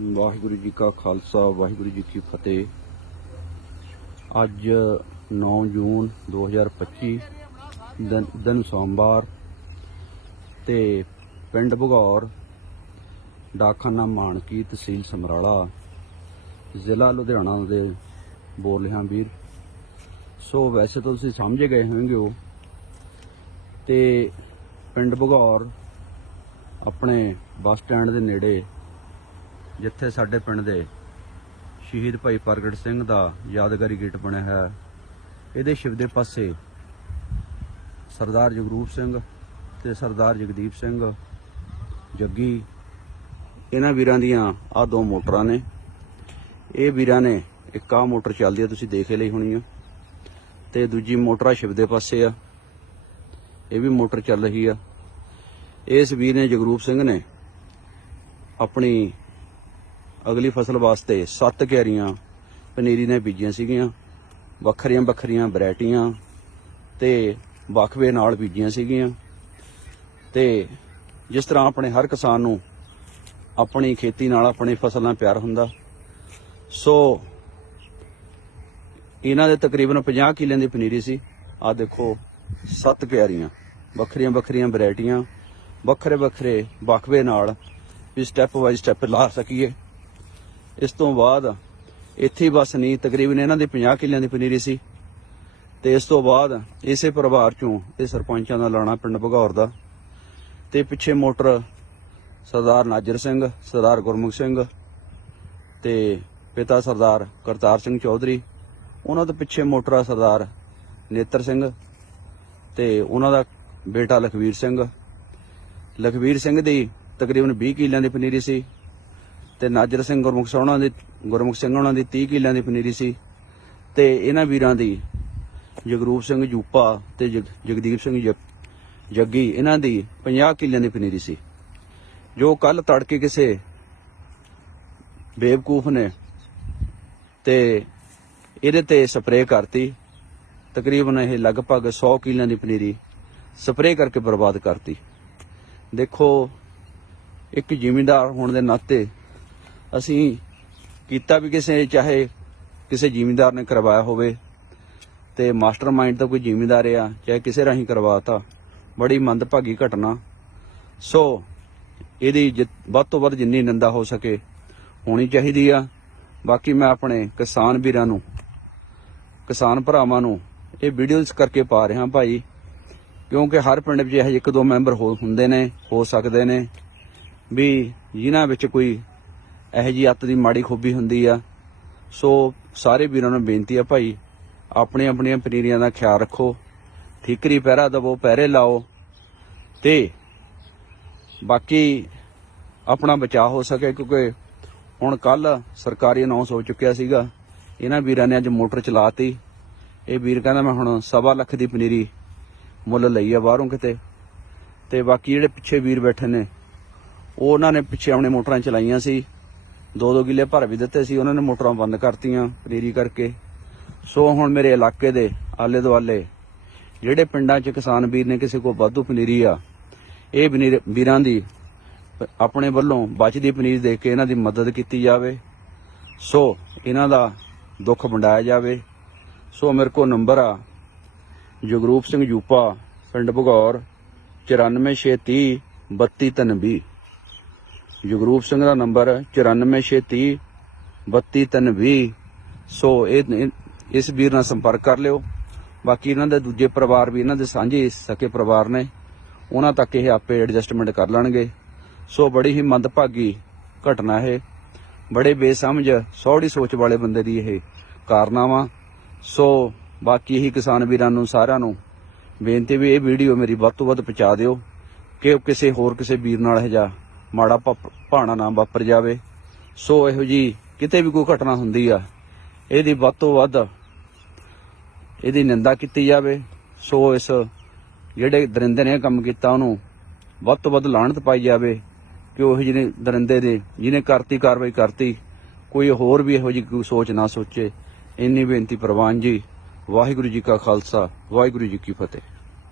ਵਾਹਿਗੁਰੂ ਜੀ ਕਾ ਖਾਲਸਾ, ਵਾਹਿਗੁਰੂ ਜੀ ਕੀ ਫਤਿਹ। ਅੱਜ 9 ਜੂਨ 2025 ਦਿਨ ਦਿਨ ਸੋਮਵਾਰ ਤੇ ਪਿੰਡ ਭਗੌਰ, ਡਾਕਖਾਨਾ ਮਾਨਕੀ ਤਹਿਸੀਲ ਸਮਰਾਲਾ, ਜ਼ਿਲ੍ਹਾ ਲੁਧਿਆਣਾ ਦੇ ਬੋਲ ਰਿਹਾ ਵੀਰ। ਸੋ ਵੈਸੇ ਤਾਂ ਤੁਸੀਂ ਸਮਝ ਗਏ ਹੋਵੋਗੇ ਹੋ ਤੇ ਪਿੰਡ ਭਗੌਰ ਆਪਣੇ ਬੱਸ ਸਟੈਂਡ ਦੇ ਨੇੜੇ ਜਿੱਥੇ ਸਾਡੇ ਪਿੰਡ ਦੇ ਸ਼ਹੀਦ ਭਾਈ ਪ੍ਰਗਟ ਸਿੰਘ ਦਾ ਯਾਦਗਾਰੀ ਗੇਟ ਬਣਿਆ ਹੈ, ਇਹਦੇ ਸ਼ਿਵ ਦੇ ਪਾਸੇ ਸਰਦਾਰ ਜਗਰੂਪ ਸਿੰਘ ਤੇ ਸਰਦਾਰ ਜਗਦੀਪ ਸਿੰਘ ਜੱਗੀ, ਇਹਨਾਂ ਵੀਰਾਂ ਦੀਆਂ ਆ ਦੋ ਮੋਟਰਾਂ ਨੇ। ਇਹ ਵੀਰਾਂ ਨੇ ਇੱਕ ਆ ਮੋਟਰ ਚੱਲਦੀ ਆ, ਤੁਸੀਂ ਦੇਖ ਲਈ ਹੋਣੀ ਆ। ਤੇ ਦੂਜੀ ਮੋਟਰ ਆ ਸ਼ਿਵ ਦੇ ਪਾਸੇ ਆ। ਇਹ ਵੀ ਮੋਟਰ ਚੱਲ ਰਹੀ ਆ। ਇਸ ਵੀਰ ਨੇ ਜਗਰੂਪ ਸਿੰਘ ਨੇ ਆਪਣੀ ਅਗਲੀ ਫਸਲ ਵਾਸਤੇ ਸੱਤ ਕਿਆਰੀਆਂ ਪਨੀਰੀ ਨੇ ਬੀਜੀਆਂ ਸੀਗੀਆਂ, ਵੱਖਰੀਆਂ ਵੱਖਰੀਆਂ ਵੈਰਾਈਟੀਆਂ ਤੇ ਵਕਵੇ ਨਾਲ ਬੀਜੀਆਂ ਸੀਗੀਆਂ ਤੇ ਜਿਸ ਤਰ੍ਹਾਂ ਆਪਣੇ ਹਰ ਕਿਸਾਨ ਨੂੰ ਆਪਣੀ ਖੇਤੀ ਨਾਲ ਆਪਣੀ ਫਸਲ ਨਾਲ ਪਿਆਰ ਹੁੰਦਾ। ਸੋ ਇਹਨਾਂ ਦੇ ਤਕਰੀਬਨ 50 ਕਿੱਲੇ ਦੀ ਪਨੀਰੀ ਸੀ। ਆ ਦੇਖੋ, ਸੱਤ ਕਿਆਰੀਆਂ, ਵੱਖਰੀਆਂ ਵੱਖਰੀਆਂ ਵੈਰਾਈਟੀਆਂ, ਵੱਖਰੇ ਵੱਖਰੇ ਵਕਵੇ ਨਾਲ ਵੀ ਸਟੈਪ ਬਾਈ ਸਟੈਪ ਲਾ ਸਕੀਏ। ਇਸ ਤੋਂ ਬਾਅਦ ਇੱਥੇ ਹੀ ਬਸ ਨਹੀਂ ਤਕਰੀਬਨ ਇਹਨਾਂ ਦੀ 50 ਕਿੱਲਿਆਂ ਦੀ ਪਨੀਰੀ ਸੀ। ਤੇ ਇਸ ਤੋਂ ਬਾਅਦ ਇਸੇ ਪਰਿਵਾਰ ਚੋਂ ਇਹ ਸਰਪੰਚਾਂ ਦਾ ਲਾਣਾ ਪਿੰਡ ਭਗੌਰ ਦਾ। ਤੇ ਪਿੱਛੇ ਮੋਟਰ ਸਰਦਾਰ ਨਾਜਰ ਸਿੰਘ, ਸਰਦਾਰ ਗੁਰਮੁਖ ਸਿੰਘ ਤੇ ਪਿਤਾ ਸਰਦਾਰ ਕਰਤਾਰ ਸਿੰਘ ਚੌਧਰੀ, ਉਹਨਾਂ ਤੋਂ ਪਿੱਛੇ ਮੋਟਰ ਆ ਸਰਦਾਰ ਨੇਤਰ ਸਿੰਘ ਤੇ ਉਹਨਾਂ ਦਾ ਬੇਟਾ ਲਖਵੀਰ ਸਿੰਘ। ਲਖਵੀਰ ਸਿੰਘ ਦੀ ਤਕਰੀਬਨ 20 ਕਿੱਲਿਆਂ ਦੀ ਪਨੀਰੀ ਸੀ। ਤੇ ਨਾਜਰ ਸਿੰਘ ਗੁਰਮੁਖ ਸਿੰਘ ਉਹਨਾਂ ਦੀ, ਗੁਰਮੁਖ ਸਿੰਘ ਉਹਨਾਂ ਦੀ 30 ਕਿੱਲਿਆਂ ਦੀ ਪਨੀਰੀ ਸੀ ਤੇ ਇਹਨਾਂ ਵੀਰਾਂ ਦੀ ਜਗਰੂਪ ਸਿੰਘ ਜੂਪਾ ਤੇ ਜਗ- ਜਗਦੀਪ ਸਿੰਘ ਜੱਗੀ ਇਹਨਾਂ ਦੀ 50 ਕਿੱਲਿਆਂ ਦੀ ਪਨੀਰੀ ਸੀ। ਜੋ ਕੱਲ ਤੜਕੇ ਕਿਸੇ ਬੇਵਕੂਫ ਨੇ ਤੇ ਇਹਦੇ ਤੇ ਸਪਰੇਅ ਕਰਤੀ, ਤਕਰੀਬਨ ਇਹ ਲਗਭਗ 100 ਕਿੱਲਿਆਂ ਦੀ ਪਨੀਰੀ ਸਪਰੇਅ ਕਰਕੇ ਬਰਬਾਦ ਕਰਤੀ। ਦੇਖੋ, ਇੱਕ ਜ਼ਿਮੀਂਦਾਰ ਹੋਣ ਦੇ ਨਾਤੇ ਅਸੀਂ ਕੀਤਾ ਵੀ ਕਿਸੇ, ਚਾਹੇ ਕਿਸੇ ਜ਼ਿਮੀਂਦਾਰ ਨੇ ਕਰਵਾਇਆ ਹੋਵੇ ਤੇ ਮਾਸਟਰਮਾਈਂਡ ਦਾ ਕੋਈ ਜ਼ਿਮੀਂਦਾਰ ਆ, ਚਾਹੇ ਕਿਸੇ ਰਾਹੀਂ ਕਰਵਾਤਾ, ਬੜੀ ਮੰਦਭਾਗੀ ਘਟਨਾ। ਸੋ ਇਹਦੀ ਜਿ- ਵੱਧ ਤੋਂ ਵੱਧ ਜਿੰਨੀ ਨਿੰਦਾ ਹੋ ਸਕੇ, ਹੋਣੀ ਚਾਹੀਦੀ ਆ। ਬਾਕੀ ਮੈਂ ਆਪਣੇ ਕਿਸਾਨ ਵੀਰਾਂ ਨੂੰ, ਕਿਸਾਨ ਭਰਾਵਾਂ ਨੂੰ ਇਹ ਵੀਡੀਓਜ਼ ਕਰਕੇ ਪਾ ਰਿਹਾ ਭਾਈ, ਕਿਉਂਕਿ ਹਰ ਪਿੰਡ ਵਿੱਚ ਇਹ ਇੱਕ ਦੋ ਮੈਂਬਰ ਹੋ, ਹੁੰਦੇ ਨੇ, ਹੋ ਸਕਦੇ ਨੇ, ਵੀ ਜਿਨ੍ਹਾਂ ਵਿੱਚ ਕੋਈ ਇਹੋ ਜਿਹੀ ਅੱਤ ਦੀ ਮਾੜੀ ਖੂਬੀ ਹੁੰਦੀ ਆ। ਸੋ ਸਾਰੇ ਵੀਰਾਂ ਨੂੰ ਬੇਨਤੀ ਆ ਭਾਈ ਆਪਣੀਆਂ ਆਪਣੀਆਂ ਪਨੀਰੀਆਂ ਦਾ ਖਿਆਲ ਰੱਖੋ, ਠੀਕਰੀ ਪਹਿਰਾ ਦਵੋ, ਪਹਿਰੇ ਲਾਓ ਤੇ ਬਾਕੀ ਆਪਣਾ ਬਚਾਅ ਹੋ ਸਕੇ ਕਿਉਂਕਿ ਹੁਣ ਕੱਲ ਸਰਕਾਰੀ ਅਨਾਉਂਸ ਹੋ ਚੁੱਕਿਆ ਸੀਗਾ, ਇਹਨਾਂ ਵੀਰਾਂ ਨੇ ਅੱਜ ਮੋਟਰ ਚਲਾਤੀ। ਇਹ ਵੀਰ ਕਹਿੰਦਾ ਮੈਂ ਹੁਣ ਸਵਾ ਲੱਖ ਦੀ ਪਨੀਰੀ ਮੁੱਲ ਲਈ ਆ ਬਾਹਰੋਂ ਕਿਤੇ। ਤੇ ਬਾਕੀ ਜਿਹੜੇ ਪਿੱਛੇ ਵੀਰ ਬੈਠੇ ਨੇ, ਉਹ ਉਹਨਾਂ ਨੇ ਪਿੱਛੇ ਆਪਣੇ ਮੋਟਰਾਂ ਚਲਾਈਆਂ ਸੀ। ਦੋ ਦੋ ਕਿੱਲੇ ਭਰ ਵੀ ਦਿੱਤੇ ਸੀ, ਉਹਨਾਂ ਨੇ ਮੋਟਰਾਂ ਬੰਦ ਕਰਤੀਆਂ ਪਨੀਰੀ ਕਰਕੇ। ਸੋ ਹੁਣ ਮੇਰੇ ਇਲਾਕੇ ਦੇ ਆਲੇ ਦੁਆਲੇ ਜਿਹੜੇ ਪਿੰਡਾਂ 'ਚ ਕਿਸਾਨ ਵੀਰ ਨੇ ਕਿਸੇ ਕੋਲ ਵਾਧੂ ਪਨੀਰੀ ਆ, ਇਹ ਪਨੀਰ- ਵੀਰਾਂ ਦੀ ਪ- ਆਪਣੇ ਵੱਲੋਂ ਬਚਦੀ ਪਨੀਰ ਦੇ ਕੇ ਇਹਨਾਂ ਦੀ ਮਦਦ ਕੀਤੀ ਜਾਵੇ। ਸੋ ਇਹਨਾਂ ਦਾ ਦੁੱਖ ਵੰਡਾਇਆ ਜਾਵੇ। ਸੋ ਮੇਰੇ ਕੋਲ ਨੰਬਰ ਆ, ਜਗਰੂਪ ਸਿੰਘ ਯੂਪਾ ਪਿੰਡ ਭਗੌਰ 94630 3223 ਜਗਰੂਪ ਸਿੰਘ ਦਾ ਨੰਬਰ 94630 3223 ਸੋ ਇਹ ਇਹ- ਇਸ ਵੀਰ ਨਾਲ ਸੰਪਰਕ ਕਰ ਲਿਓ। ਬਾਕੀ ਇਹਨਾਂ ਦੇ ਦੂਜੇ ਪਰਿਵਾਰ ਵੀ ਇਹਨਾਂ ਦੇ ਸਾਂਝੇ ਸਕੇ ਪਰਿਵਾਰ ਨੇ। ਉਹਨਾਂ ਤੱਕ ਇਹ ਆਪੇ ਐਡਜਸਟਮੈਂਟ ਕਰ ਲੈਣਗੇ। ਸੋ ਬੜੀ ਹੀ ਮੰਦਭਾਗੀ ਘਟਨਾ ਇਹ। ਬੜੇ ਬੇਸਮਝ, ਸੌੜੀ ਸੋਚ ਵਾਲੇ ਬੰਦੇ ਦੀ ਇਹ ਕਾਰਨਾਮਾ। ਸੋ ਬਾਕੀ ਹੀ ਕਿਸਾਨ ਵੀਰਾਂ ਨੂੰ ਸਾਰਿਆਂ ਨੂੰ ਬੇਨਤੀ ਵੀ ਇਹ ਵੀਡੀਓ ਮੇਰੀ ਵੱਧ ਤੋਂ ਵੱਧ ਪਹੁੰਚਾ ਦਿਓ। ਕਿ ਉਹ ਕਿਸੇ ਹੋਰ ਕਿਸੇ ਵੀਰ ਨਾਲ ਇਹ ਜਾ ਮਾੜਾ ਭਾ- ਭਾਣਾ ਨਾ ਵਾਪਰ ਜਾਵੇ। ਸੋ ਇਹੋ ਜੀ ਕਿਤੇ ਵੀ ਕੋਈ ਘਟਨਾ ਹੁੰਦੀ ਆ, ਇਹਦੀ ਵੱਧ ਤੋਂ ਵੱਧ ਇਹਦੀ ਨਿੰਦਾ ਕੀਤੀ ਜਾਵੇ। ਸੋ ਇਸ ਜਿਹੜੇ ਦਰਿੰਦੇ ਨੇ ਕੰਮ ਕੀਤਾ, ਉਹਨੂੰ ਵੱਧ ਤੋਂ ਵੱਧ ਲਾਹਣਤ ਪਾਈ ਜਾਵੇ ਕਿ ਉਹ ਜਿਹਨੇ ਦਰਿੰਦੇ ਦੇ, ਜਿਹਨੇ ਕਰਤੀ ਕਾਰਵਾਈ ਕਰਤੀ, ਕੋਈ ਹੋਰ ਵੀ ਇਹੋ ਜਿਹੀ ਕੋਈ ਸੋਚ ਨਾ ਸੋਚੇ। ਇੰਨੀ ਬੇਨਤੀ ਪ੍ਰਵਾਨ ਜੀ, ਵਾਹਿਗੁਰੂ ਜੀ ਕਾ ਖਾਲਸਾ, ਵਾਹਿਗੁਰੂ ਜੀ ਕੀ ਫਤਿਹ।